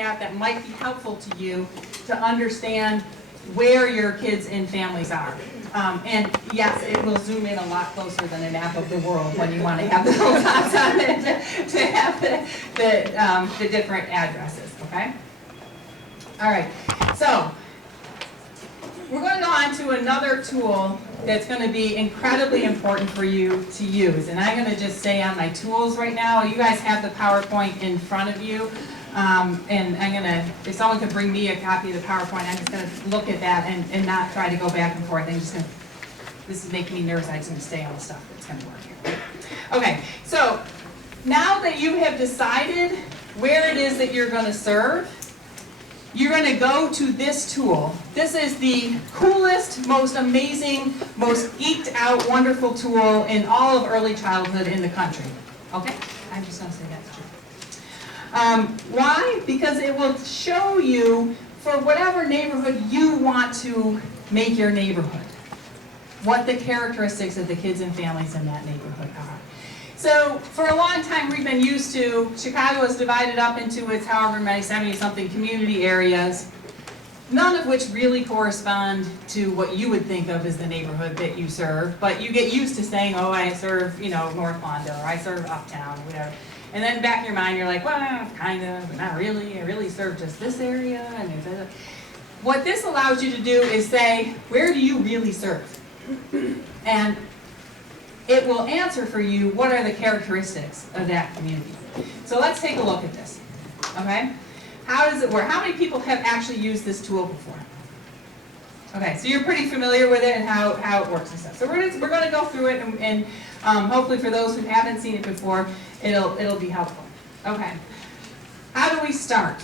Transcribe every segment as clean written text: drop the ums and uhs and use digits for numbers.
at that might be helpful to you to understand where your kids and families are. And yes, it will zoom in a lot closer than a map of the world when you want to have the little dots on it to have the different addresses, okay? All right, so we're going to go on to another tool that's going to be incredibly important for you to use. And I'm going to just stay on my tools right now. You guys have the PowerPoint in front of you. And I'm going to, if someone could bring me a copy of the PowerPoint, I'm just going to look at that and not try to go back and forth. I'm just going to, this is making me nervous. I'm just going to stay on the stuff that's going to work here. Okay, so now that you have decided where it is that you're going to serve, you're going to go to this tool. This is the coolest, most amazing, most geeked out, wonderful tool in all of early childhood in the country. Okay? I'm just going to say that's true. Why? Because it will show you, for whatever neighborhood you want to make your neighborhood, what the characteristics of the kids and families in that neighborhood are. So for a long time we've been used to, Chicago is divided up into its however many 70-something community areas, none of which really correspond to what you would think of as the neighborhood that you serve, but you get used to saying, oh, I serve, North Londo, or I serve Uptown, or whatever. And then back in your mind you're like, well, kind of, but not really, I really serve just this area. And what this allows you to do is say, where do you really serve? And it will answer for you what are the characteristics of that community. So let's take a look at this, okay? How does it work? How many people have actually used this tool before? Okay, so you're pretty familiar with it and how it works and stuff. So we're going to go through it and hopefully for those who haven't seen it before, it'll be helpful. Okay, how do we start?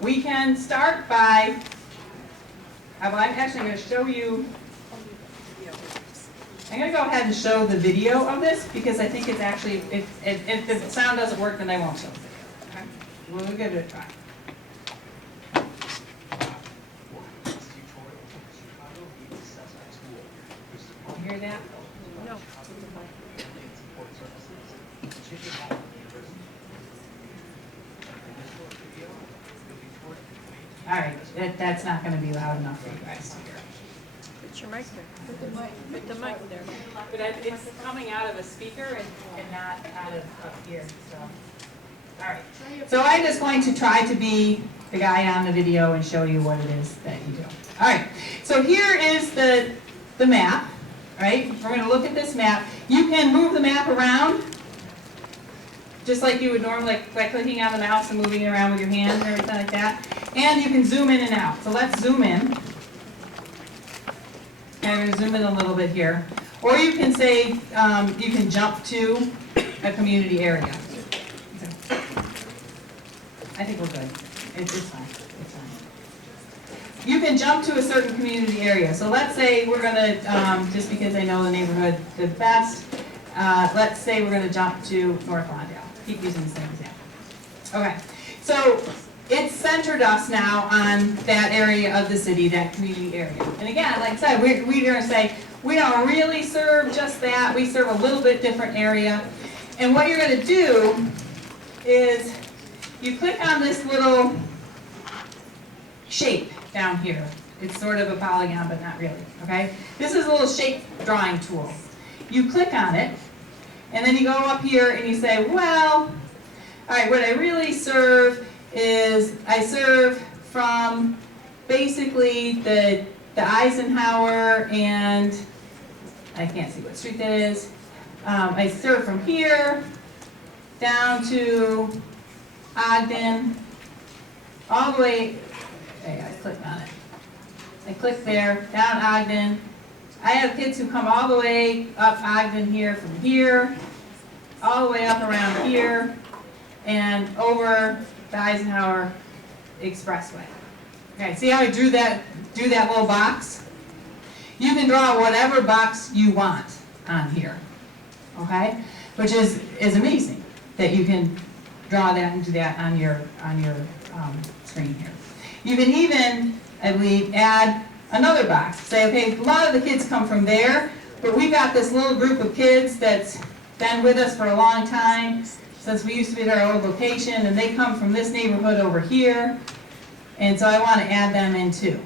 We can start by, well, I'm actually going to show you. I'm going to go ahead and show the video of this because I think it's actually, if the sound doesn't work, then I won't show the video. Okay? We'll give it a try. You hear that? No. All right, that's not going to be loud enough for you guys to hear. Put your mic there. Put the mic there. But it's coming out of a speaker and not out of up here. So, all right. So I'm just going to try to be the guy on the video and show you what it is that you do. All right. So here is the map. Right. We're going to look at this map. You can move the map around, just like you would normally, like by clicking on the mouse and moving it around with your hand and everything like that. And you can zoom in and out. So let's zoom in. And I'm going to zoom in a little bit here. Or you can say, you can jump to a community area. I think we're good. It's fine. It's fine. You can jump to a certain community area. So let's say we're going to, just because I know the neighborhood the best, let's say we're going to jump to North Lawndale. Keep using the same example. Okay. So it's centered us now on that area of the city, that community area. And again, like I said, we're going to say, we don't really serve just that. We serve a little bit different area. And what you're going to do is you click on this little shape down here. It's sort of a polygon, but not really, okay? This is a little shape drawing tool. You click on it, and then you go up here and you say, well, all right, what I really serve is I serve from basically the Eisenhower and I can't see what street that is. I serve from here down to Ogden, all the way, okay, I clicked on it. I click there, down Ogden. I have kids who come all the way up Ogden here from here, all the way up around here, and over the Eisenhower Expressway. Okay, see how I drew that little box? You can draw whatever box you want on here, okay? Which is amazing that you can draw that and do that on your screen here. You can even, I believe, add another box. Say, okay, a lot of the kids come from there, but we've got this little group of kids that's been with us for a long time. since we used to be at our old location, and they come from this neighborhood over here, and so I want to add them in too.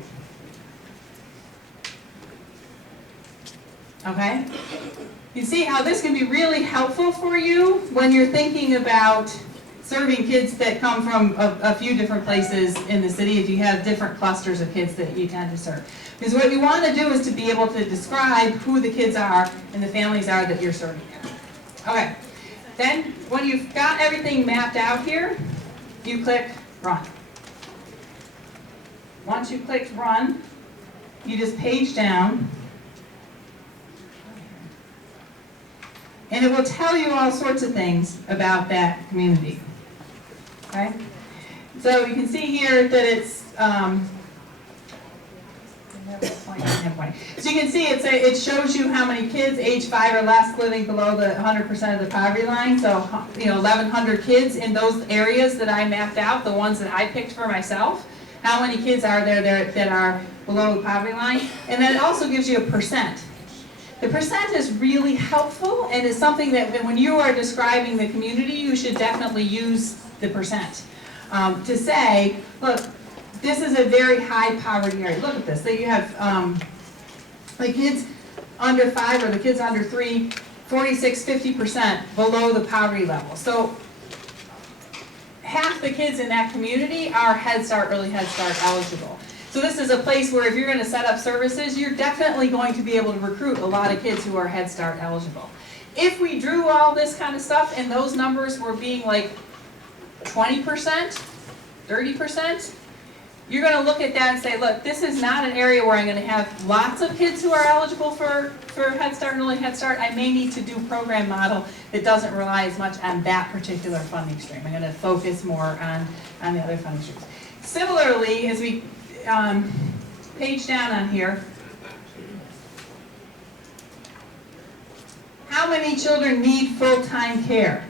Okay? You see how this can be really helpful for you when you're thinking about serving kids that come from a few different places in the city, if you have different clusters of kids that you tend to serve. Because what you want to do is to be able to describe who the kids are and the families are that you're serving. Okay, then when you've got everything mapped out here, you click Run. Once you click Run, you just page down, and it will tell you all sorts of things about that community. Okay? So you can see here that it's, so you can see it shows you how many kids age 5 or less living below the 100% of the poverty line. So, 1,100 kids in those areas that I mapped out, the ones that I picked for myself. How many kids are there that are below the poverty line? And then it also gives you a percent. The percent is really helpful and is something that when you are describing the community, you should definitely use the percent to say, look, this is a very high poverty area. Look at this. So you have the kids under 5 or the kids under 3, 46, 50% below the poverty level. So half the kids in that community are Head Start, early Head Start eligible. So this is a place where if you're going to set up services, you're definitely going to be able to recruit a lot of kids who are Head Start eligible. If we drew all this kind of stuff and those numbers were being like 20%, 30%, you're going to look at that and say, look, this is not an area where I'm going to have lots of kids who are eligible for Head Start and early Head Start. I may need to do a program model that doesn't rely as much on that particular funding stream. I'm going to focus more on the other funding streams. Similarly, as we page down on here, how many children need full-time care?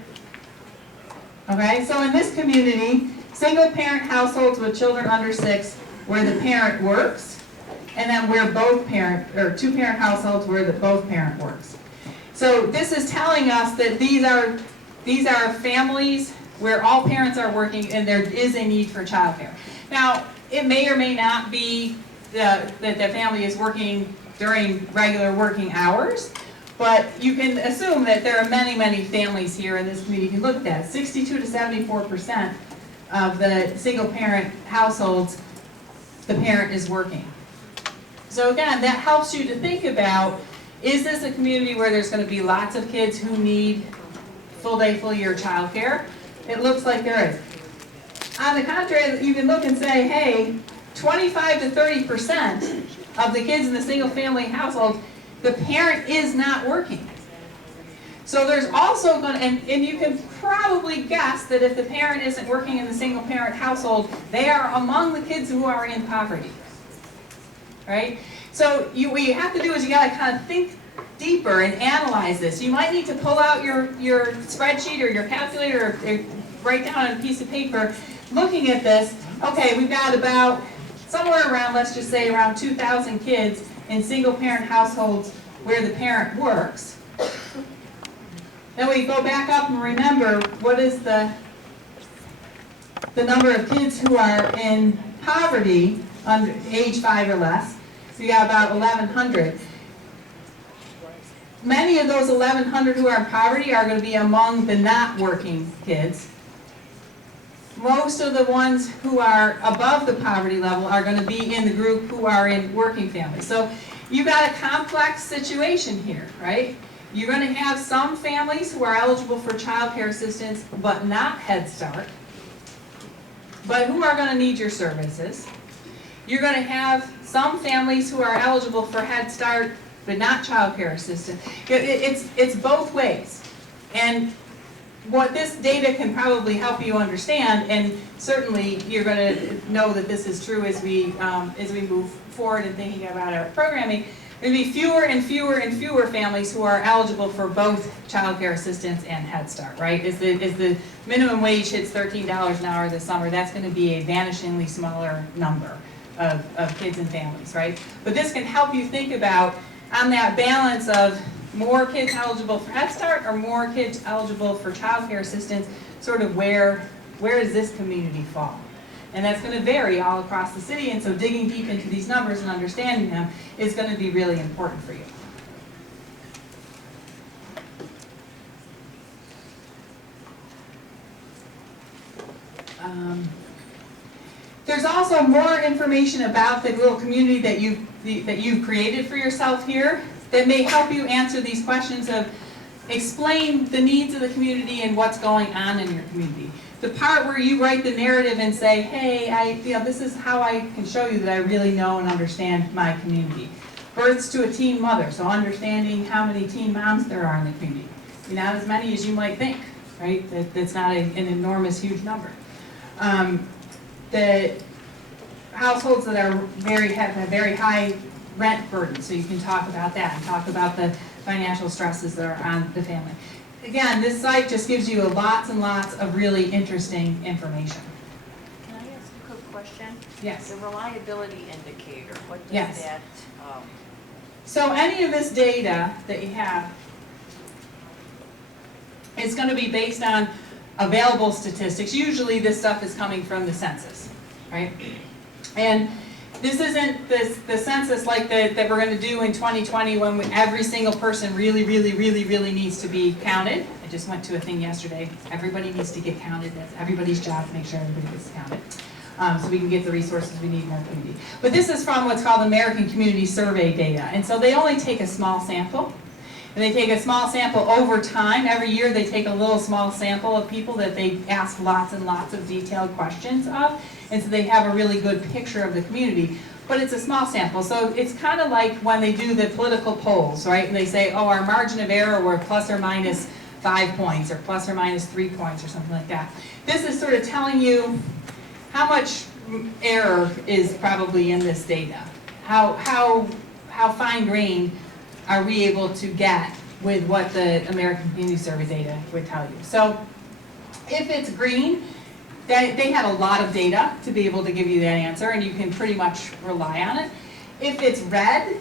Okay, so in this community, single-parent households with children under 6 where the parent works, and then where both parent, or two-parent households where both parent works. So this is telling us that these are families where all parents are working and there is a need for childcare. Now, it may or may not be that the family is working during regular working hours, but you can assume that there are many, many families here in this community. You can look at that. 62 to 74% of the single-parent households, the parent is working. So again, that helps you to think about, is this a community where there's going to be lots of kids who need full-day, full-year childcare? It looks like there is. On the contrary, you can look and say, hey, 25 to 30% of the kids in the single-family household, the parent is not working. So there's also going to, and you can probably guess that if the parent isn't working in the single-parent household, they are among the kids who are in poverty, right? So what you have to do is you got to kind of think deeper and analyze this. You might need to pull out your spreadsheet or your calculator or write down on a piece of paper, looking at this. Okay, we've got about somewhere around, let's just say around 2,000 kids in single-parent households where the parent works. Then we go back up and remember, what is the number of kids who are in poverty under age 5 or less? So you got about 1,100. Many of those 1,100 who are in poverty are going to be among the not working kids. Most of the ones who are above the poverty level are going to be in the group who are in working families. So you've got a complex situation here, right? You're going to have some families who are eligible for child care assistance but not Head Start, but who are going to need your services. You're going to have some families who are eligible for Head Start but not child care assistance. It's both ways. And what this data can probably help you understand, and certainly you're going to know that this is true as we move forward in thinking about our programming, there'll be fewer and fewer and fewer families who are eligible for both child care assistance and Head Start, right? As the minimum wage hits $13 an hour this summer, that's going to be a vanishingly smaller number of kids and families, right? But this can help you think about, on that balance of more kids eligible for Head Start or more kids eligible for child care assistance, sort of where does this community fall? And that's going to vary all across the city, and so digging deep into these numbers and understanding them is going to be really important for you. There's also more information about the little community that you've created for yourself here that may help you answer these questions of explain the needs of the community and what's going on in your community. The part where you write the narrative and say, hey, this is how I can show you that I really know and understand my community. Births to a teen mother, so understanding how many teen moms there are in the community. Not as many as you might think, right? That's not an enormous, huge number. The households that are have a very high rent burden, so you can talk about that and talk about the financial stresses that are on the family. Again, this site just gives you lots and lots of really interesting information. Can I ask a quick question? Yes. The reliability indicator, what does Yes. that, So any of this data that you have is going to be based on available statistics. Usually this stuff is coming from the census, right? And this isn't the census like that we're going to do in 2020 when every single person really needs to be counted. I just went to a thing yesterday. Everybody needs to get counted. That's everybody's job to make sure everybody gets counted. So we can get the resources we need in our community. But this is from what's called American Community Survey data. And so they only take a small sample. And they take a small sample over time. Every year they take a little small sample of people that they ask lots and lots of detailed questions of. And so they have a really good picture of the community. But it's a small sample. So it's kind of like when they do the political polls, right? And they say, oh, our margin of error were plus or minus 5 points or plus or minus 3 points or something like that. This is sort of telling you how much error is probably in this data. How fine-grained are we able to get with what the American Community Survey data would tell you. So if it's green, they had a lot of data to be able to give you that answer, and you can pretty much rely on it. If it's red,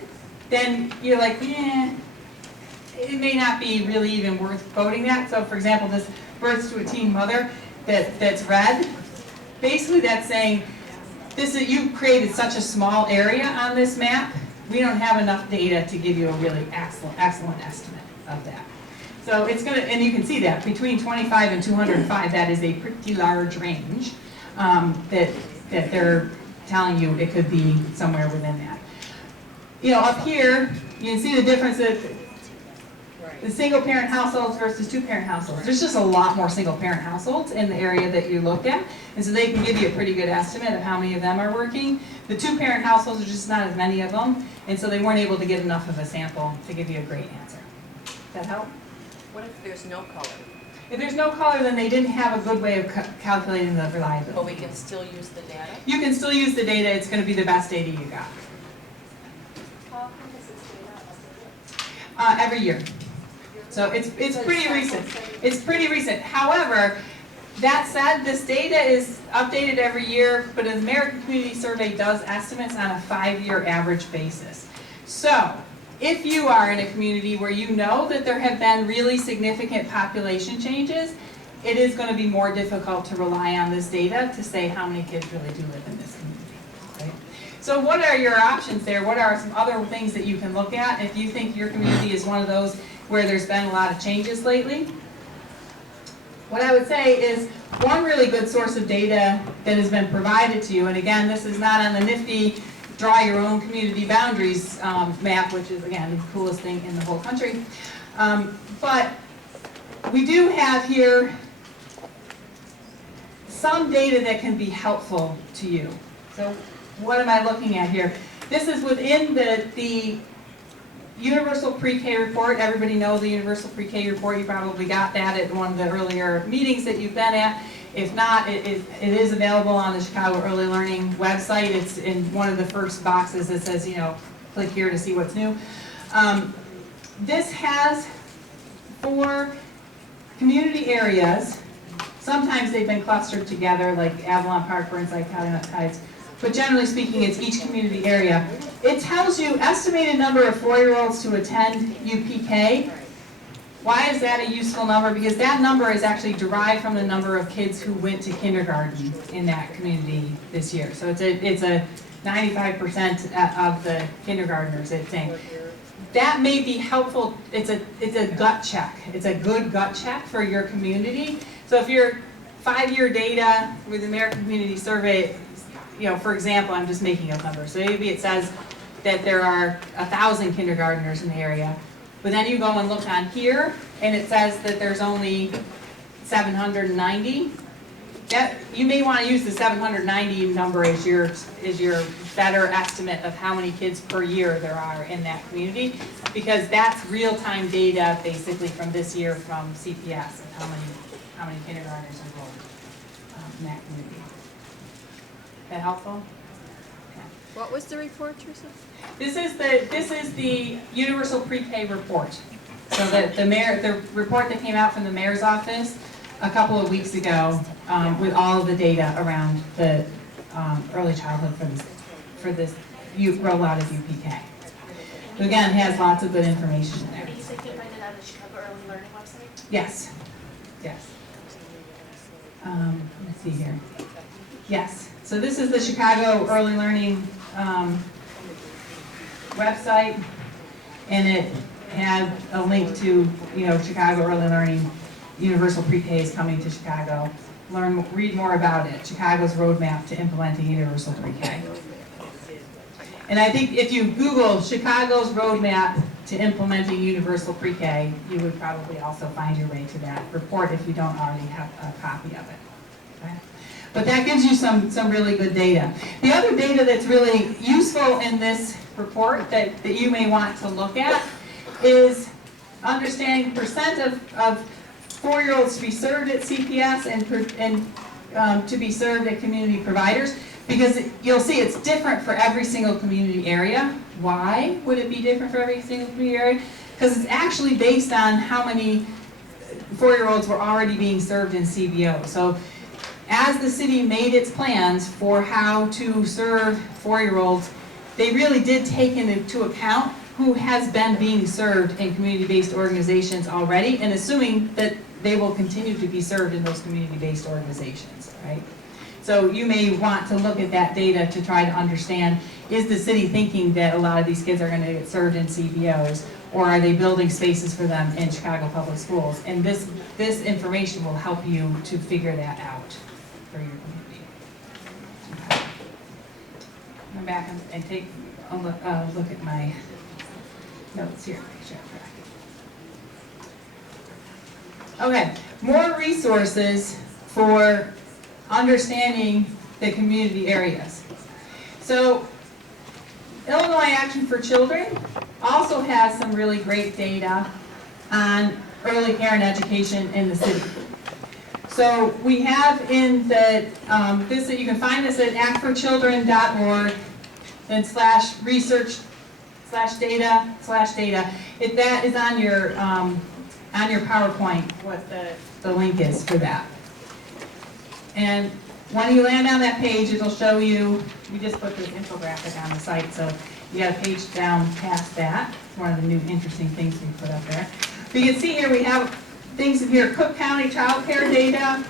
then you're like, it may not be really even worth quoting that. So for example, this births to a teen mother that's red, basically that's saying, you created such a small area on this map, we don't have enough data to give you a really excellent estimate of that. So it's going to, and you can see that between 25 and 205, that is a pretty large range that they're telling you it could be somewhere within that. Up here, you can see the difference of the single-parent households versus two-parent households. There's just a lot more single-parent households in the area that you looked at, and so they can give you a pretty good estimate of how many of them are working. The two-parent households are just not as many of them, and so they weren't able to get enough of a sample to give you a great answer. Does that help? what if there's no color? If there's no color, then they didn't have a good way of calculating the reliability. But we can still use the data? You can still use the data. It's going to be the best data you got. How often is this data updated? Every year. So it's pretty recent. It's pretty recent. However, that said, this data is updated every year, but the American Community Survey does estimates on a 5-year average basis. So if you are in a community where you know that there have been really significant population changes, it is going to be more difficult to rely on this data to say how many kids really do live in this community. Right? So what are your options there? What are some other things that you can look at if you think your community is one of those where there's been a lot of changes lately? What I would say is one really good source of data that has been provided to you, and again, this is not on the nifty draw your own community boundaries map, which is, again, the coolest thing in the whole country. But we do have here some data that can be helpful to you. So what am I looking at here? This is within the Universal Pre-K report. Everybody knows the Universal Pre-K report. You probably got that at one of the earlier meetings that you've been at. If not, it is available on the Chicago Early Learning website. It's in one of the first boxes that says, click here to see what's new. This has 4 community areas. Sometimes they've been clustered together, like Avalon Park, Burnside, Calumet Heights. but generally speaking, it's each community area. It tells you estimated number of 4-year-olds to attend UPK. Why is that a useful number? Because that number is actually derived from the number of kids who went to kindergarten in that community this year. So it's a 95% of the kindergartners, it's saying. That may be helpful. It's a gut check. It's a good gut check for your community. So if your 5-year data with the American Community Survey, you know, for example, I'm just making up numbers. So maybe it says that there are 1,000 kindergartners in the area, but then you go and look on here, and it says that there's only 790. That, you may want to use the 790 number as your better estimate of how many kids per year there are in that community, because that's real-time data basically from this year from CPS of how many kindergartners enrolled in that community. That helpful? Okay. What was the report, Theresa? This is the universal pre-K report. So the report that came out from the mayor's office a couple of weeks ago with all of the data around the early childhood for this rollout of UPK. So again, it has lots of good information in there. You said you can find it on the Chicago Early Learning website? Yes. Yes. Let's see here. Yes. So this is the Chicago Early Learning website, and it had a link to, you know, Chicago Early Learning. Universal Pre-K is coming to Chicago. Read more about it. Chicago's roadmap to implementing universal pre-K. And I think if you Google Chicago's roadmap to implementing universal pre-K, you would probably also find your way to that report if you don't already have a copy of it. Okay? But that gives you some really good data. The other data that's really useful in this report that you may want to look at is understanding percent of 4-year-olds to be served at CPS and to be served at community providers, because you'll see it's different for every single community area. Why would it be different for every single community area? Because it's actually based on how many 4-year-olds were already being served in CBO. So as the city made its plans for how to serve 4-year-olds, they really did take into account who has been being served in community-based organizations already, and assuming that they will continue to be served in those community-based organizations, right? So you may want to look at that data to try to understand, is the city thinking that a lot of these kids are going to get served in CBOs, or are they building spaces for them in Chicago Public Schools? And this information will help you to figure that out for your community. Okay. Come back and take a look at my notes here. Sure. Okay, more resources for understanding the community areas. So, Illinois Action for Children also has some really great data on early care and education in the city. So we have in the, you can find this at actforchildren.org, then /research/data. That is on your PowerPoint, what the link is for that. And when you land on that page, it'll show you, we just put this infographic on the site, so you got a page down past that. It's one of the new interesting things we put up there. But you can see here we have things in here, Cook County child care data,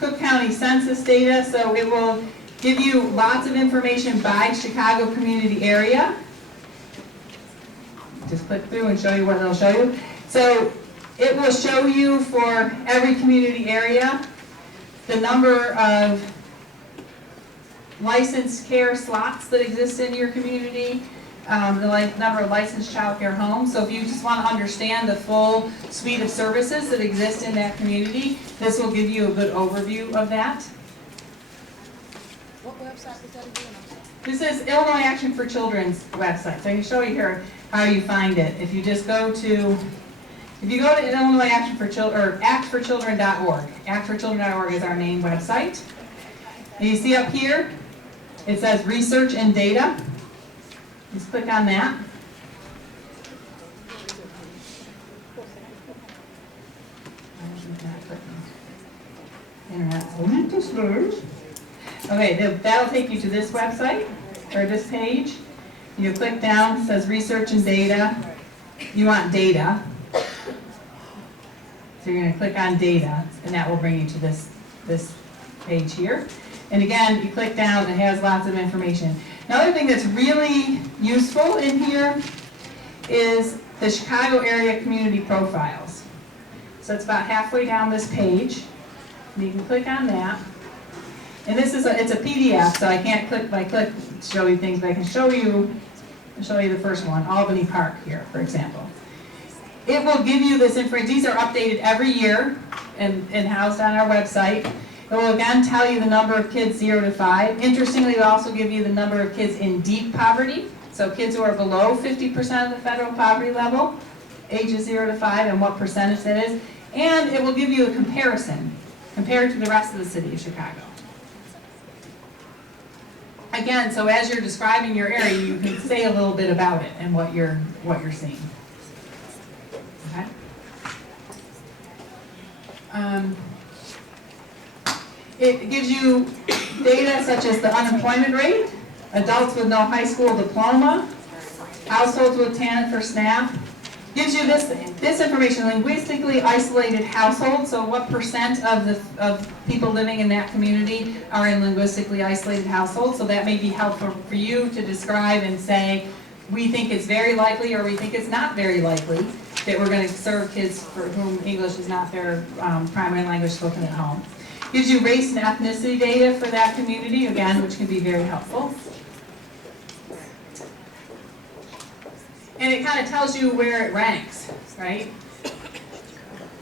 Cook County census data, so it will give you lots of information by Chicago community area. Just click through and show you what it'll show you. So it will show you for every community area the number of licensed care slots that exist in your community, the number of licensed child care homes. So if you just want to understand the full suite of services that exist in that community, this will give you a good overview of that. What website is that again? This is Illinois Action for Children's website. So I can show you here how you find it. If you just go to Illinois Action for Children, or actforchildren.org. Actforchildren.org is our main website. And you see up here, it says research and data. Just click on that. Internet's a little slow. Okay, that'll take you to this website, or this page. You click down, it says research and data. You want data. So you're gonna click on data, and that will bring you to this page here. And again, you click down, it has lots of information. Another thing that's really useful in here is the Chicago area community profiles. So it's about halfway down this page. And you can click on that. And this is it's a PDF, so I can't click by click show you things, but I can show you the first one, Albany Park here, for example. It will give you this information. These are updated every year and housed on our website. It will again tell you the number of kids 0 to 5. Interestingly, it will also give you the number of kids in deep poverty. So kids who are below 50% of the federal poverty level, ages 0 to 5, and what percentage that is. And it will give you a comparison compared to the rest of the city of Chicago. Again, so as you're describing your area, you can say a little bit about it and what you're seeing. Okay. It gives you data such as the unemployment rate, adults with no high school diploma, households with TANF or SNAP. Gives you this information, linguistically isolated households, so what percent of people living in that community are in linguistically isolated households, so that may be helpful for you to describe and say, we think it's very likely or we think it's not very likely that we're going to serve kids for whom English is not their primary language spoken at home. Gives you race and ethnicity data for that community, again, which can be very helpful. And it kind of tells you where it ranks, right?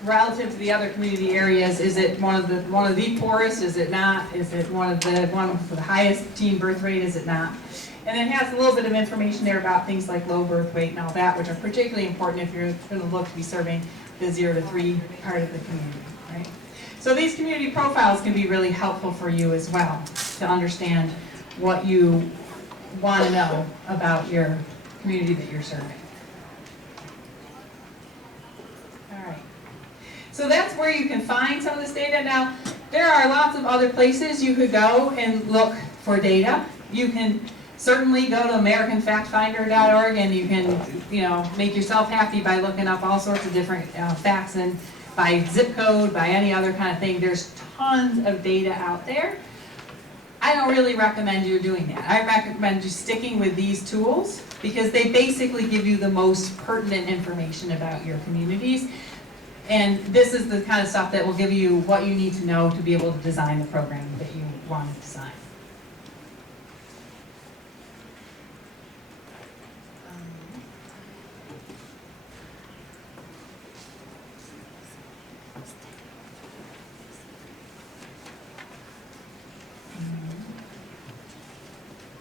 Relative to the other community areas, is it one of the poorest? Is it not? Is it one with the highest teen birth rate? Is it not? And it has a little bit of information there about things like low birth weight and all that, which are particularly important if you're going to look to be serving the 0 to 3 part of the community, right? So these community profiles can be really helpful for you as well to understand what you want to know about your community that you're serving. All right. So that's where you can find some of this data. Now, there are lots of other places you could go and look for data. You can certainly go to AmericanFactFinder.org and you can, make yourself happy by looking up all sorts of different facts and by zip code, by any other kind of thing. There's tons of data out there. I don't really recommend you doing that. I recommend you sticking with these tools because they basically give you the most pertinent information about your communities. And this is the kind of stuff that will give you what you need to know to be able to design the program that you want to design.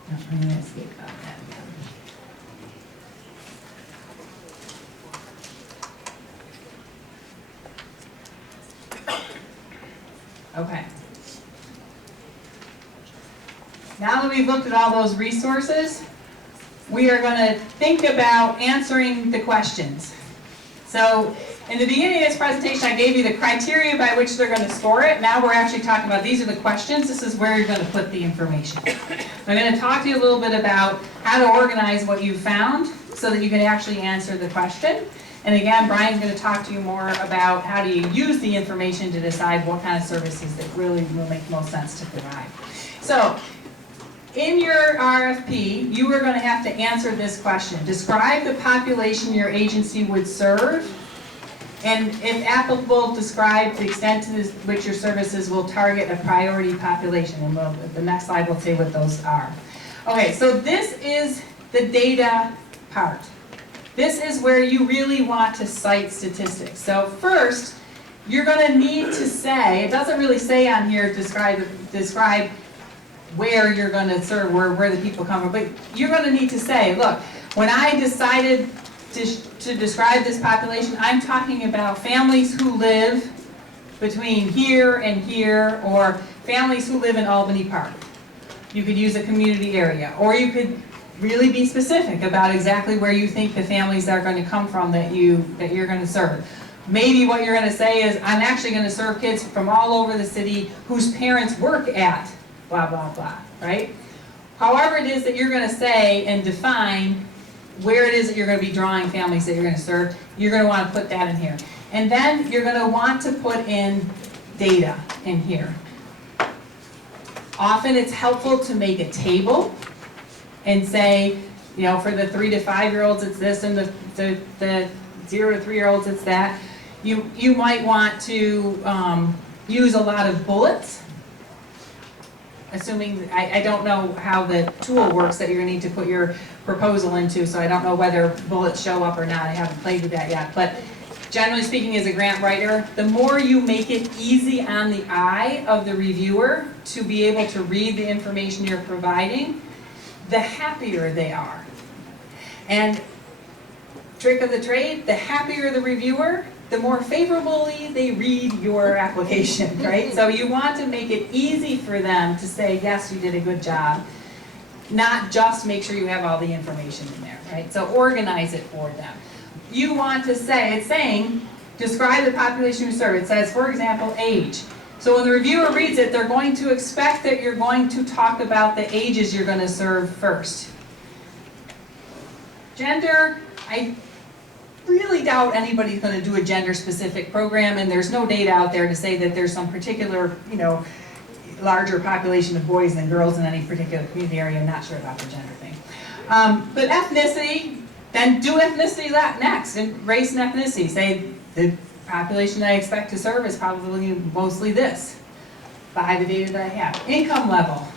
I'm going to escape out that again. Okay. Now that we've looked at all those resources, we are going to think about answering the questions. So in the beginning of this presentation, I gave you the criteria by which they're going to score it. Now we're actually talking about these are the questions. This is where you're going to put the information. I'm going to talk to you a little bit about how to organize what you found so that you can actually answer the question. And again, Brian's going to talk to you more about how do you use the information to decide what kind of services that really will make most sense to provide. So in your RFP, you are going to have to answer this question. Describe the population your agency would serve, and if applicable, describe the extent to which your services will target a priority population. And the next slide will say what those are. Okay, so this is the data part. This is where you really want to cite statistics. So first, you're going to need to say, it doesn't really say on here, describe where you're going to serve, where the people come from, but you're going to need to say, look, when I decided to describe this population, I'm talking about families who live between here and here, or families who live in Albany Park. You could use a community area, or you could really be specific about exactly where you think the families are going to come from that you're going to serve. Maybe what you're going to say is, I'm actually going to serve kids from all over the city whose parents work at blah, blah, blah, right? However it is that you're gonna say and define where it is that you're gonna be drawing families that you're gonna serve, you're gonna wanna put that in here. And then you're gonna want to put in data in here. Often it's helpful to make a table and say, you know, for the 3 to 5 year olds it's this, and the 0 to 3 year olds it's that. You might want to use a lot of bullets, assuming, I don't know how the tool works that you're gonna need to put your proposal into, so I don't know whether bullets show up or not. I haven't played with that yet. But generally speaking, as a grant writer, the more you make it easy on the eye of the reviewer to be able to read the information you're providing, the happier they are. And trick of the trade, the happier the reviewer, the more favorably they read your application, right? So you want to make it easy for them to say, yes, you did a good job, not just make sure you have all the information in there, right? So organize it for them. You want to say, it's saying, describe the population you serve. It says, for example, age. So when the reviewer reads it, they're going to expect that you're going to talk about the ages you're going to serve first. Gender, I really doubt anybody's going to do a gender-specific program, and there's no data out there to say that there's some particular, you know, larger population of boys than girls in any particular community area. I'm not sure about the gender thing. But ethnicity, then do ethnicity next, and race and ethnicity. Say the population I expect to serve is probably mostly this, by the data that I have. Income level.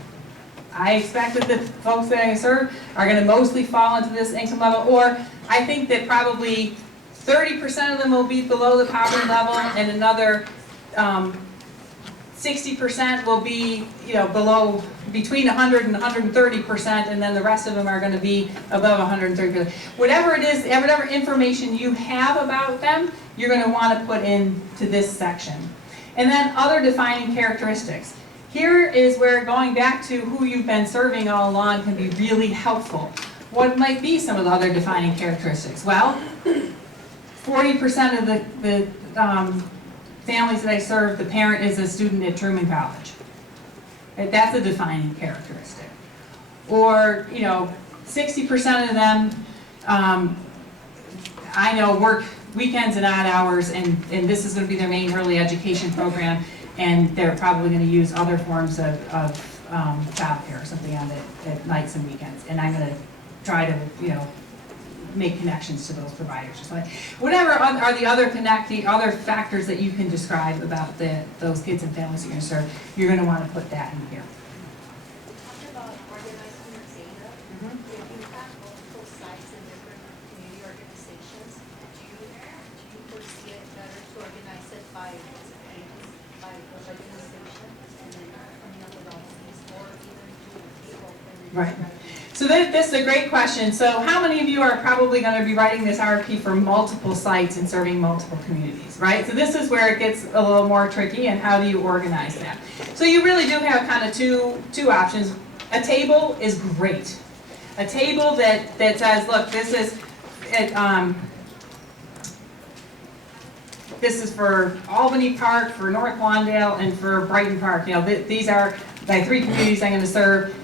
I expect that the folks that I serve are going to mostly fall into this income level, or I think that probably 30% of them will be below the poverty level, and another 60% will be, you know, below, between 100 and 130%, and then the rest of them are going to be above 130%. Whatever it is, whatever information you have about them, you're going to want to put into this section. And then other defining characteristics. Here is where going back to who you've been serving all along can be really helpful. What might be some of the other defining characteristics? Well, 40% of the families that I serve, the parent is a student at Truman College. Right? That's a defining characteristic. Or, you know, 60% of them, I know, work weekends and odd hours, and this is going to be their main early education program, and they're probably going to use other forms of childcare or something on at nights and weekends. And I'm going to try to, you know, make connections to those providers. Whatever are the other other factors that you can describe about those kids and families that you're going to serve, you're going to want to put that in here. Talk about organizing your data. If you have multiple sites in different community organizations, do you foresee it better to organize it by organization, and then coming up with all these, or even do a table? Right. So this is a great question. So how many of you are probably going to be writing this RFP for multiple sites and serving multiple communities, right? So this is where it gets a little more tricky, and how do you organize that? So you really do have kind of two options. A table is great. A table that says, look, this is for Albany Park, for North Lawndale, and for Brighton Park. You know, these are my 3 communities I'm going to serve.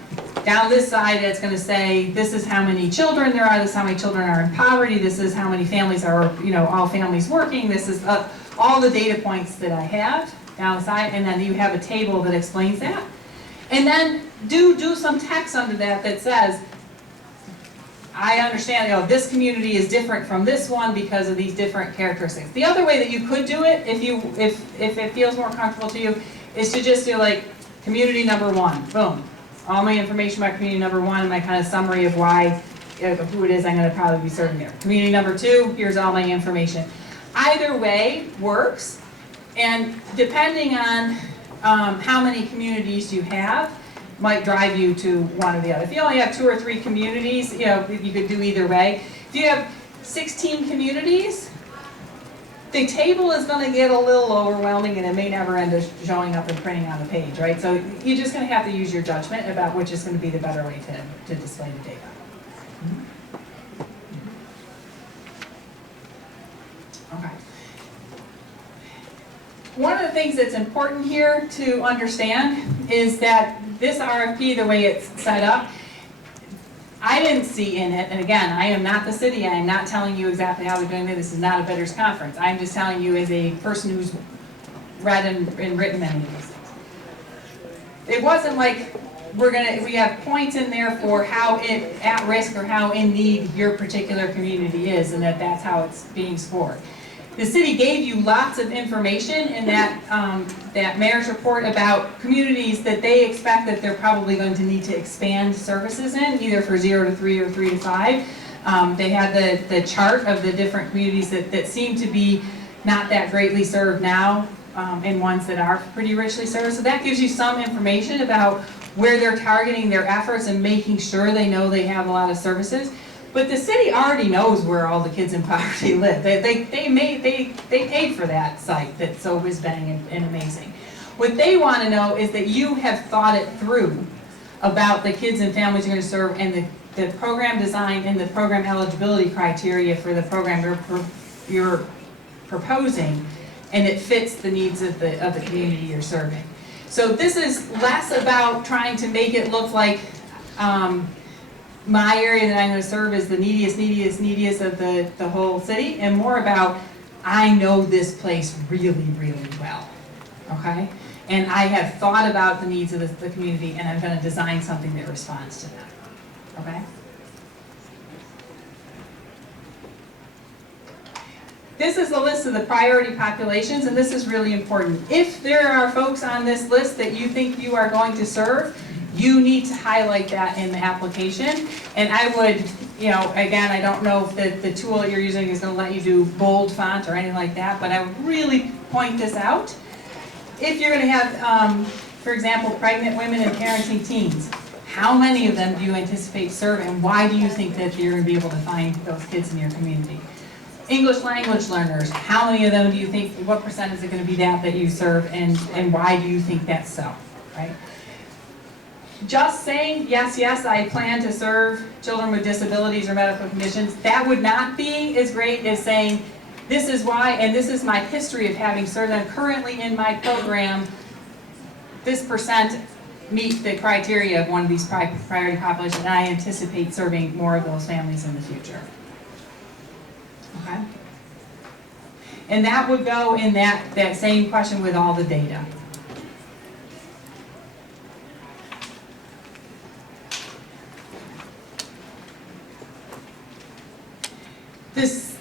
Down this side, it's going to say, this is how many children there are, this is how many children are in poverty, this is how many families are, you know, all families working, this is all the data points that I have down the side, and then you have a table that explains that. And then do some text under that says, I understand, you know, this community is different from this one because of these different characteristics. The other way that you could do it, if it feels more comfortable to you, is to just do like community number 1, boom. All my information about community number 1 and my kind of summary of why, who it is I'm going to probably be serving there. Community number 2, here's all my information. Either way works, and depending on how many communities you have, might drive you to one or the other. If you only have 2 or 3 communities, you know, you could do either way. If you have 16 communities, the table is going to get a little overwhelming, and it may never end up showing up and printing on the page, right? So you're just going to have to use your judgment about which is going to be the better way to display the data. Okay. One of the things that's important here to understand is that this RFP, the way it's set up, I didn't see in it, and again, I am not the city, I am not telling you exactly how we're doing it, this is not a bidders conference. I'm just telling you as a person who's read and written many of these things. It wasn't like we have points in there for how at risk or how in need your particular community is, and that's how it's being scored. The city gave you lots of information in that mayor's report about communities that they expect that they're probably going to need to expand services in, either for 0 to 3 or 3 to 5. They had the chart of the different communities that seem to be not that greatly served now, and ones that are pretty richly served. So that gives you some information about where they're targeting their efforts and making sure they know they have a lot of services. But the city already knows where all the kids in poverty live. They paid for that site that's so whiz-bang and amazing. What they want to know is that you have thought it through about the kids and families you're going to serve, and the program design and the program eligibility criteria for the program you're proposing, and it fits the needs of the community you're serving. So this is less about trying to make it look like my area that I'm going to serve is the neediest of the whole city, and more about, I know this place really, really well, okay? And I have thought about the needs of the community, and I'm going to design something that responds to them, okay? This is the list of the priority populations, and this is really important. If there are folks on this list that you think you are going to serve, you need to highlight that in the application. And I would, again, I don't know if the tool that you're using is going to let you do bold font or anything like that, but I would really point this out. If you're going to have, for example, pregnant women and parenting teens, how many of them do you anticipate serving? Why do you think that you're going to be able to find those kids in your community? English language learners, how many of them do you think, what percent is it going to be that you serve, and why do you think that's so, right? Just saying, yes, I plan to serve children with disabilities or medical conditions, that would not be as great as saying, this is why, and this is my history of having served them currently in my program, this percent meet the criteria of one of these priority populations, and I anticipate serving more of those families in the future. Okay? And that would go in that same question with all the data.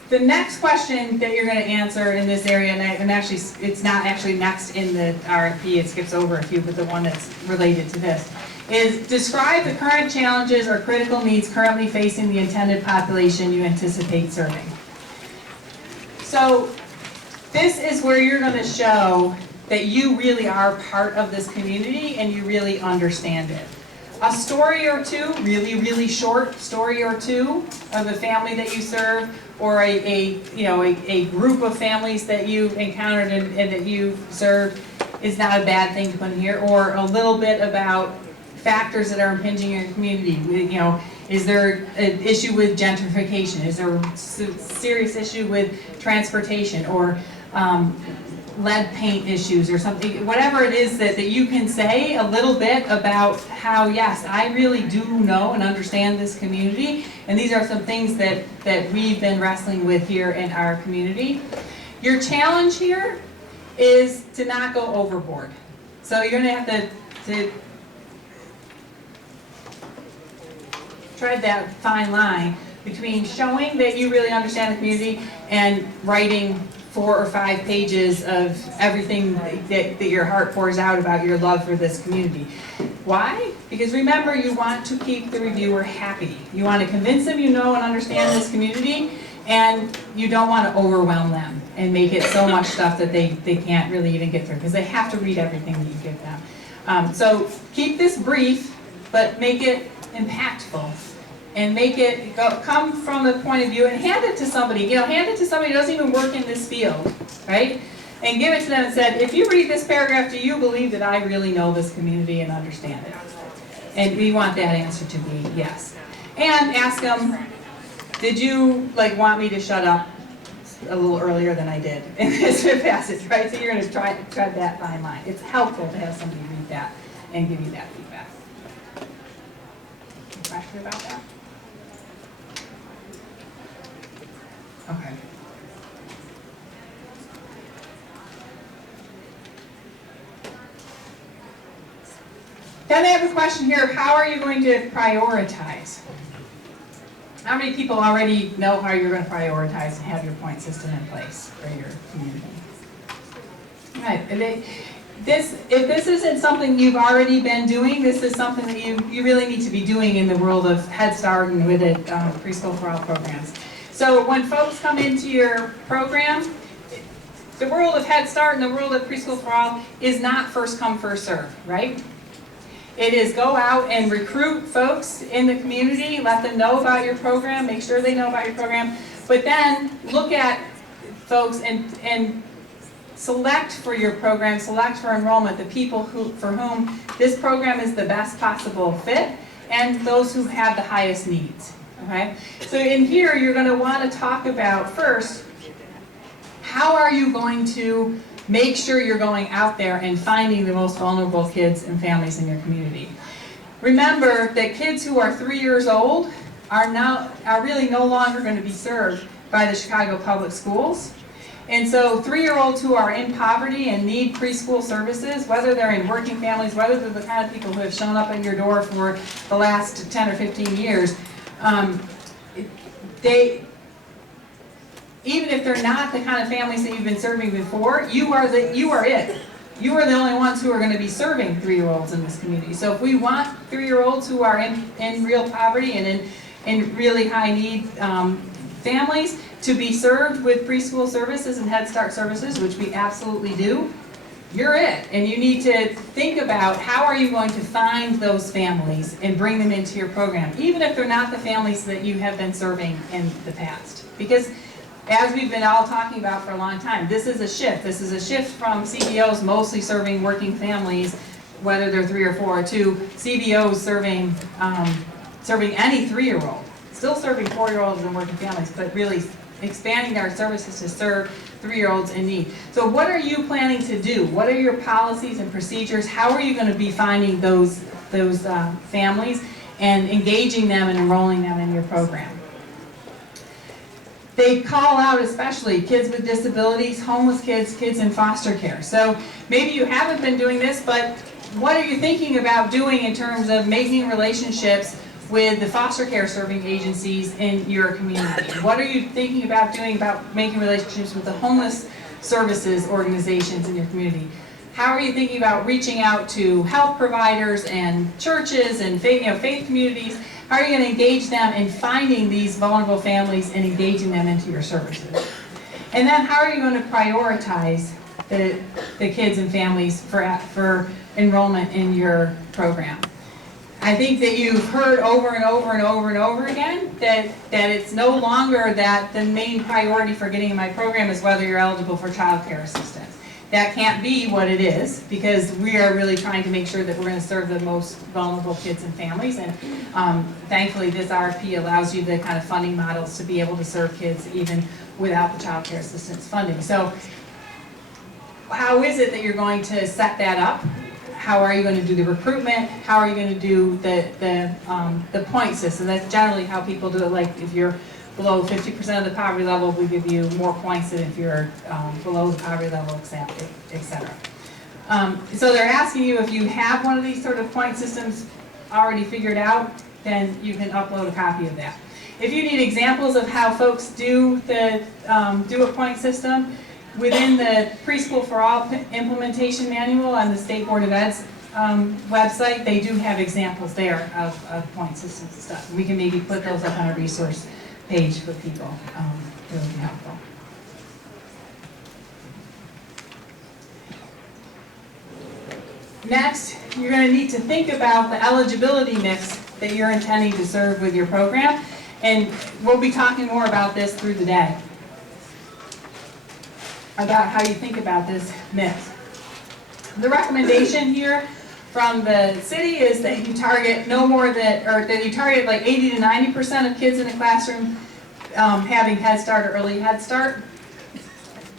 The next question that you're going to answer in this area, and actually it's not actually next in the RFP, it skips over a few, but the one that's related to this, is describe the current challenges or critical needs currently facing the intended population you anticipate serving. So this is where you're going to show that you really are part of this community and you really understand it. A story or two, really, really short story or two of a family that you serve, or a group of families that you've encountered and that you've served is not a bad thing to put in here. Or a little bit about factors that are impinging your community. Is there an issue with gentrification? Is there a serious issue with transportation, or lead paint issues or something? Whatever it is that you can say a little bit about how, yes, I really do know and understand this community, and these are some things that we've been wrestling with here in our community. Your challenge here is to not go overboard. So you're going to have to tread that fine line between showing that you really understand the community and writing 4 or 5 pages of everything that your heart pours out about your love for this community. Why? Because remember, you want to keep the reviewer happy. You want to convince them you know and understand this community, and you don't want to overwhelm them and make it so much stuff that they can't really even get through, because they have to read everything that you give them. So keep this brief, but make it impactful. And make it come from the point of view, and hand it to somebody. Hand it to somebody who doesn't even work in this field, right? And give it to them and said, if you read this paragraph, do you believe that I really know this community and understand it? And we want that answer to be yes. And ask them, did you want me to shut up a little earlier than I did in this passage, right? So you're going to try that fine line. It's helpful to have somebody read that and give you that feedback. to you about that? Okay. Then I have a question here, how are you going to prioritize? How many people already know how you're going to prioritize and have your point system in place for your community? Right. If this isn't something you've already been doing, this is something that you really need to be doing in the world of Head Start and with it Preschool for All programs. So when folks come into your program, the world of Head Start and the world of Preschool for All is not first come, first serve, right? It is go out and recruit folks in the community, let them know about your program, make sure they know about your program, but then look at folks and select for your program, select for enrollment the people for whom this program is the best possible fit and those who have the highest needs, okay? So in here, you're going to want to talk about first, how are you going to make sure you're going out there and finding the most vulnerable kids and families in your community. Remember that kids who are 3 years old are really no longer going to be served by the Chicago Public Schools. And so 3-year-olds who are in poverty and need preschool services, whether they're in working families, whether they're the kind of people who have shown up at your door for the last 10 or 15 years, even if they're not the kind of families that you've been serving before, you are it. You are the only ones who are going to be serving 3-year-olds in this community. So if we want 3-year-olds who are in real poverty and in really high need families to be served with preschool services and Head Start services, which we absolutely do, you're it. And you need to think about how are you going to find those families and bring them into your program, even if they're not the families that you have been serving in the past. Because as we've been all talking about for a long time, this is a shift. This is a shift from CBOs mostly serving working families, whether they're 3 or 4 or 2, CBOs serving any 3-year-old. Still serving 4-year-olds and working families, but really expanding our services to serve 3-year-olds in need. So what are you planning to do? What are your policies and procedures? How are you going to be finding those families and engaging them and enrolling them in your program? They call out especially kids with disabilities, homeless kids, kids in foster care. So maybe you haven't been doing this, but what are you thinking about doing in terms of making relationships with the foster care serving agencies in your community? What are you thinking about doing about making relationships with the homeless services organizations in your community? How are you thinking about reaching out to health providers and churches and faith communities? How are you going to engage them in finding these vulnerable families and engaging them into your services? And then how are you going to prioritize the kids and families for enrollment in your program? I think that you've heard over and over and over and over again that it's no longer that the main priority for getting in my program is whether you're eligible for child care assistance. That can't be what it is, because we are really trying to make sure that we're going to serve the most vulnerable kids and families, and thankfully this RFP allows you the kind of funding models to be able to serve kids even without the child care assistance funding. So how is it that you're going to set that up? How are you going to do the recruitment? How are you going to do the point system? That's generally how people do it. Like if you're below 50% of the poverty level, we give you more points than if you're below the poverty level, etc. So they're asking you if you have one of these sort of point systems already figured out, then you can upload a copy of that. If you need examples of how folks do a point system, within the Preschool for All implementation manual on the State Board of Ed's website, they do have examples there of point systems and stuff. We can maybe put those up on a resource page for people. It would be helpful. Next, you're going to need to think about the eligibility mix that you're intending to serve with your program, and we'll be talking more about this through the day, about how you think about this mix. The recommendation here from the city is that you target no more than, or that you target like 80 to 90% of kids in a classroom having Head Start or early Head Start.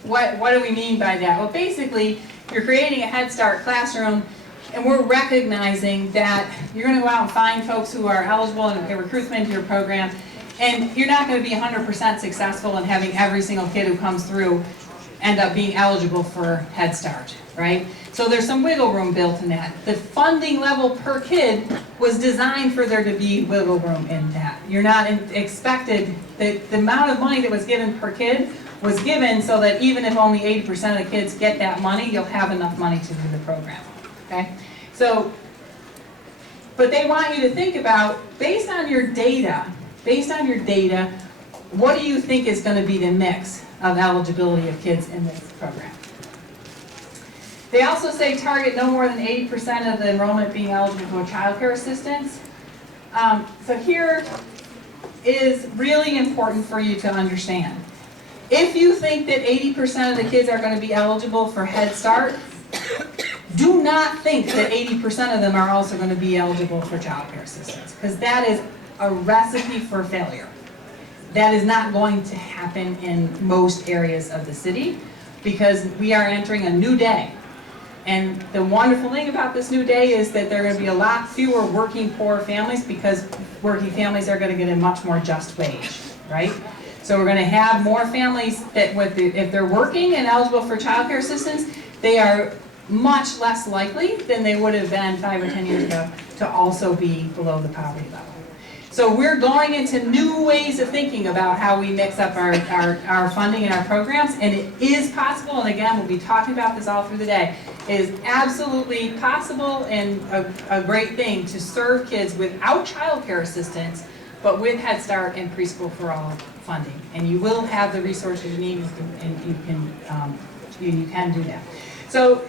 What do we mean by that? Well, basically, you're creating a Head Start classroom And we're recognizing that you're going to go out and find folks who are eligible and recruit them into your program, and you're not going to be 100% successful in having every single kid who comes through end up being eligible for Head Start, right? So there's some wiggle room built in that. The funding level per kid was designed for there to be wiggle room in that. You're not expected, the amount of money that was given per kid was given so that even if only 80% of the kids get that money, you'll have enough money to do the program, okay? So, but they want you to think about, based on your data, what do you think is going to be the mix of eligibility of kids in this program? They also say target no more than 80% of the enrollment being eligible for child care assistance. So here is really important for you to understand. If you think that 80% of the kids are going to be eligible for Head Start, do not think that 80% of them are also going to be eligible for child care assistance, because that is a recipe for failure. That is not going to happen in most areas of the city, because we are entering a new day. And the wonderful thing about this new day is that there are going to be a lot fewer working poor families, because working families are going to get a much more just wage, right? So we're going to have more families that, if they're working and eligible for child care assistance, they are much less likely than they would have been 5 or 10 years ago to also be below the poverty level. So we're going into new ways of thinking about how we mix up our funding and our programs, and it is possible, and again, we'll be talking about this all through the day. It is absolutely possible and a great thing to serve kids without child care assistance, but with Head Start and Preschool for All funding. And you will have the resources you need, and you can do that. So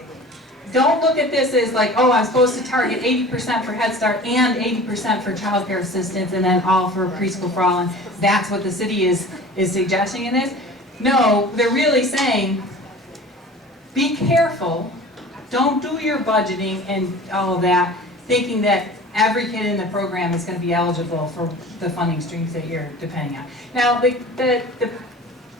don't look at this as like, oh, I'm supposed to target 80% for Head Start and 80% for child care assistance and then all for Preschool for All, and that's what the city is suggesting in this. No, they're really saying, be careful, don't do your budgeting and all of that, thinking that every kid in the program is going to be eligible for the funding streams that you're depending on. Now, the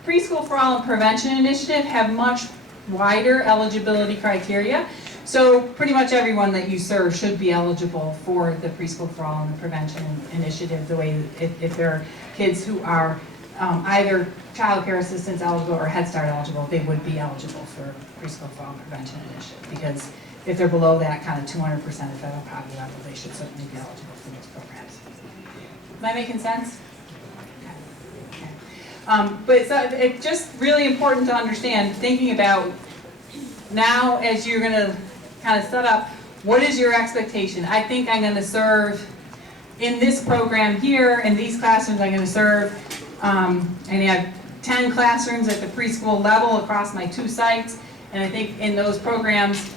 Preschool for All and Prevention Initiative have much wider eligibility criteria. So pretty much everyone that you serve should be eligible for the Preschool for All and the Prevention Initiative, the way if there are kids who are either child care assistance eligible or Head Start eligible, they would be eligible for Preschool for All and Prevention Initiative, because if they're below that kind of 200% of federal poverty level, they should certainly be eligible for those programs. Am I making sense? But so it's just really important to understand, thinking about now as you're going to kind of set up, what is your expectation? I think I'm going to serve in this program here, in these classrooms I'm going to serve, and I have 10 classrooms at the preschool level across my 2 sites, and I think in those programs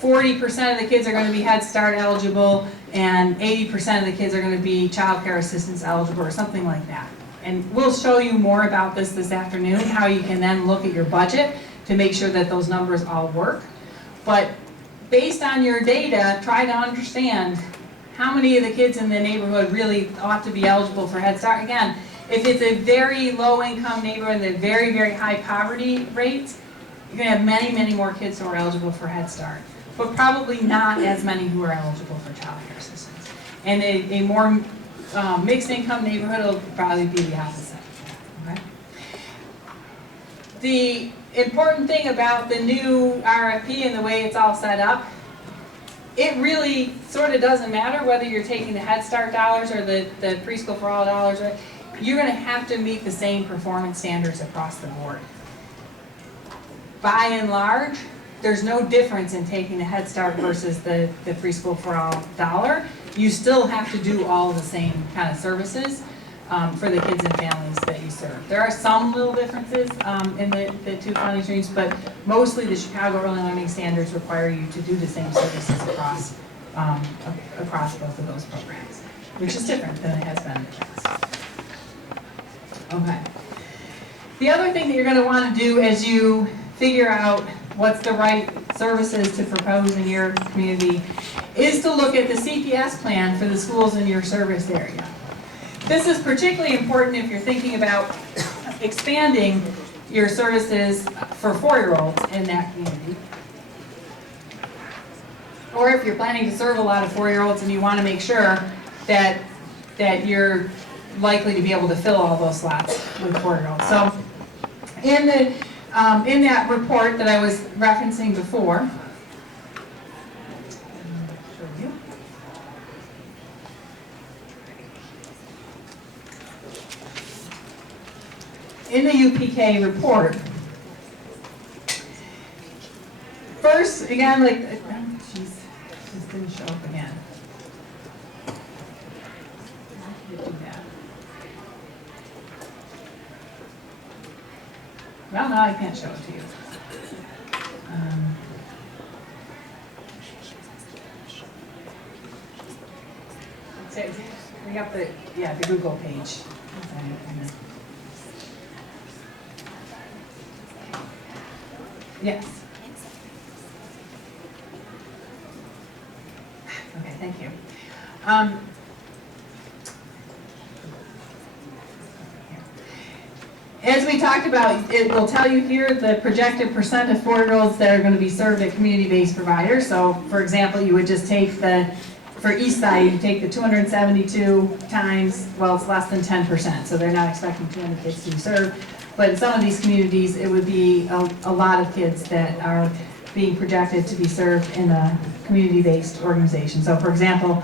40% of the kids are going to be Head Start eligible, and 80% of the kids are going to be child care assistance eligible, or something like that. And we'll show you more about this afternoon, how you can then look at your budget to make sure that those numbers all work. But based on your data, try to understand how many of the kids in the neighborhood really ought to be eligible for Head Start. Again, if it's a very low income neighborhood and very, very high poverty rates, you're going to have many, many more kids who are eligible for Head Start, but probably not as many who are eligible for child care assistance. And a more mixed income neighborhood will probably be the opposite. Okay? The important thing about the new RFP and the way it's all set up, it really sort of doesn't matter whether you're taking the Head Start dollars or the Preschool for All dollars. You're going to have to meet the same performance standards across the board. By and large, there's no difference in taking the Head Start versus the Preschool for All dollar. You still have to do all the same kind of services for the kids and families that you serve. There are some little differences in the 2 funding streams, but mostly the Chicago Early Learning Standards require you to do the same services across both of those programs, which is different than it has been in the past. Okay. The other thing that you're going to want to do as you figure out what's the right services to propose in your community is to look at the CPS plan for the schools in your service area. This is particularly important if you're thinking about expanding your services for 4-year-olds in that community. Or if you're planning to serve a lot of 4-year-olds and you want to make sure that you're likely to be able to fill all those slots with 4-year-olds. So in that report that I was referencing before, in the UPK report, first, again, like, oh, geez, this didn't show up again. How did it do that? Well, now I can't show it to you. We got the Google page. Yes. Okay, thank you. As we talked about, it will tell you here the projected percent of 4-year-olds that are going to be served at community-based providers. So, for example, you would just take for East Side, you take the 272 times, well, it's less than 10%, so they're not expecting 200 kids to be served. But in some of these communities, it would be a lot of kids that are being projected to be served in a community-based organization. So, for example,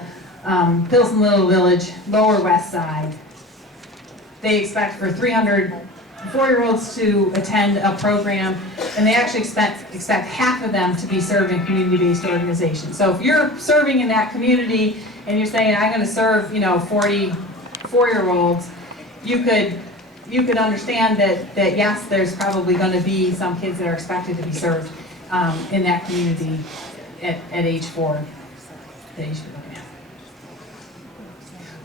Pilsen Little Village, Lower West Side, they expect for 300 4-year-olds to attend a program, and they actually expect half of them to be served in community-based organizations. So if you're serving in that community and you're saying, I'm going to serve, 40 4-year-olds, you could understand that yes, there's probably going to be some kids that are expected to be served in that community at age 4 that you should be looking at.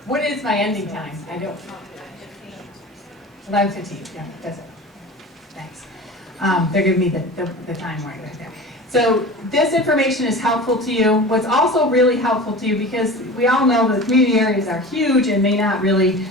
What is my ending time? I don't. 11:15, yeah, that's it. Thanks. They're giving me the time right there. So this information is helpful to you. What's also really helpful to you, because we all know that community areas are huge and may not really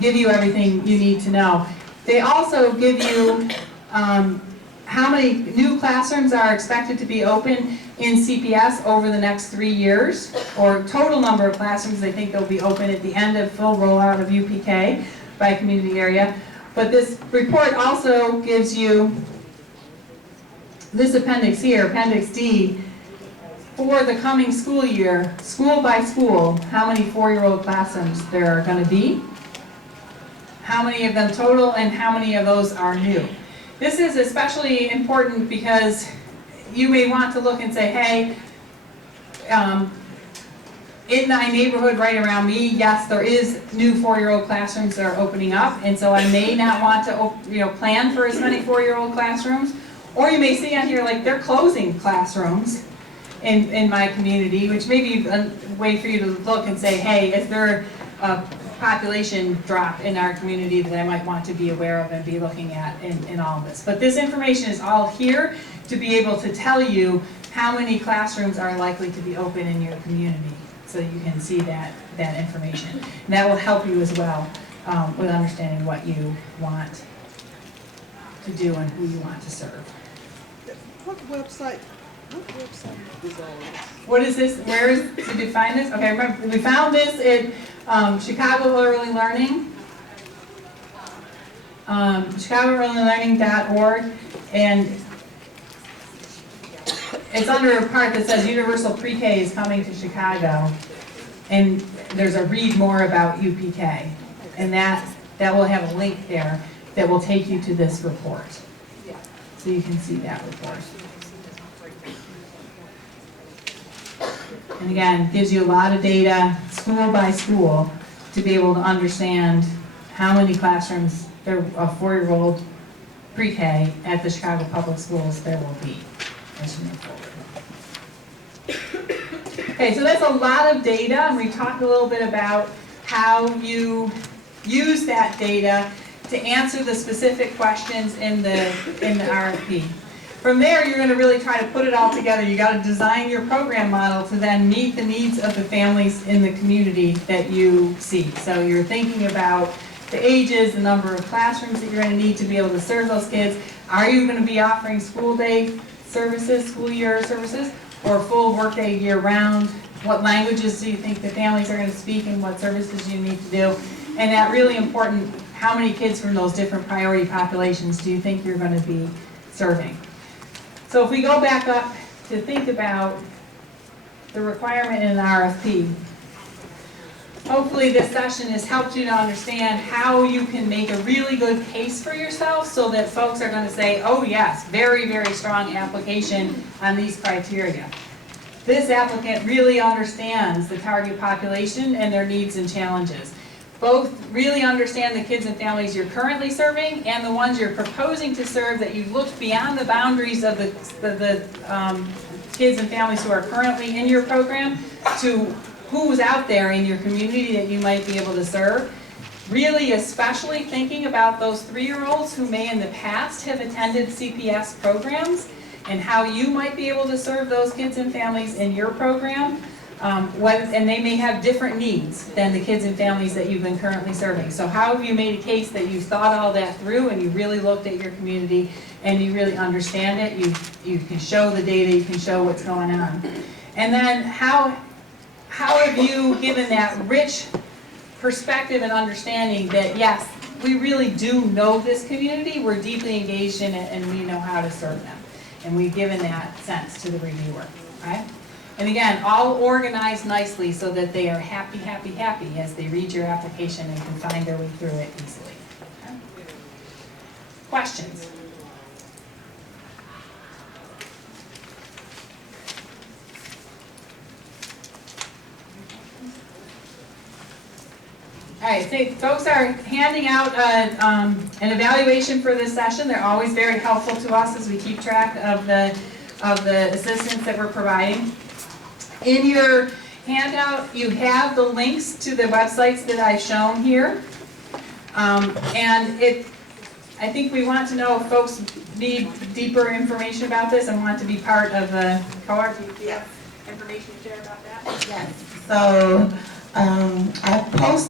give you everything you need to know. They also give you how many new classrooms are expected to be open in CPS over the next 3 years, or total number of classrooms they think they'll be open at the end of full rollout of UPK by community area. But this report also gives you this appendix here, Appendix D, for the coming school year, school by school, how many 4-year-old classrooms there are going to be, how many of them total, and how many of those are new. This is especially important because you may want to look and say, hey, in my neighborhood right around me, yes, there is new 4-year-old classrooms that are opening up, and so I may not want to plan for as many 4-year-old classrooms. Or you may see on here, like, they're closing classrooms in my community, which may be a way for you to look and say, hey, is there a population drop in our community that I might want to be aware of and be looking at in all of this. But this information is all here to be able to tell you how many classrooms are likely to be open in your community, so you can see that information. And that will help you as well with understanding what you want to do and who you want to serve. What website is all this? What is this? Did you find this? Okay, remember, we found this at Chicago Early Learning, chicagoearlylearning.org, and it's under a part that says Universal PreK is coming to Chicago, and there's a read more about UPK, and that will have a link there that will take you to this report. So you can see that report. And again, gives you a lot of data, school by school, to be able to understand how many classrooms there a 4-year-old pre-K at the Chicago Public Schools there will be as you move forward. Okay, so that's a lot of data, and we talked a little bit about how you use that data to answer the specific questions in the RFP. From there, you're going to really try to put it all together. You got to design your program model to then meet the needs of the families in the community that you see. So you're thinking about the ages, the number of classrooms that you're going to need to be able to serve those kids. Are you going to be offering school day services, school year services, or full workday year-round? What languages do you think the families are going to speak, and what services do you need to do? And that really important, how many kids from those different priority populations do you think you're going to be serving? So if we go back up to think about the requirement in an RFP, hopefully this session has helped you to understand how you can make a really good case for yourself so that folks are going to say, oh yes, very, very strong application on these criteria. This applicant really understands the target population and their needs and challenges. Both really understand the kids and families you're currently serving and the ones you're proposing to serve, that you've looked beyond the boundaries of the kids and families who are currently in your program to who's out there in your community that you might be able to serve. Really especially thinking about those 3-year-olds who may in the past have attended CPS programs and how you might be able to serve those kids and families in your program. And they may have different needs than the kids and families that you've been currently serving. So how have you made a case that you thought all that through and you really looked at your community and you really understand it? You can show the data, you can show what's going on. And then how have you given that rich perspective and understanding that yes, we really do know this community, we're deeply engaged in it, and we know how to serve them. And we've given that sense to the reviewer, right? And again, all organized nicely so that they are happy, happy, happy as they read your application and can find their way through it easily. Okay? Questions? All right, so folks are handing out an evaluation for this session. They're always very helpful to us as we keep track of the assistance that we're providing. In your handout, you have the links to the websites that I've shown here. I think we want to know if folks need deeper information about this and want to be part of the cohort. Do you have information to share about that? Yes. So I posted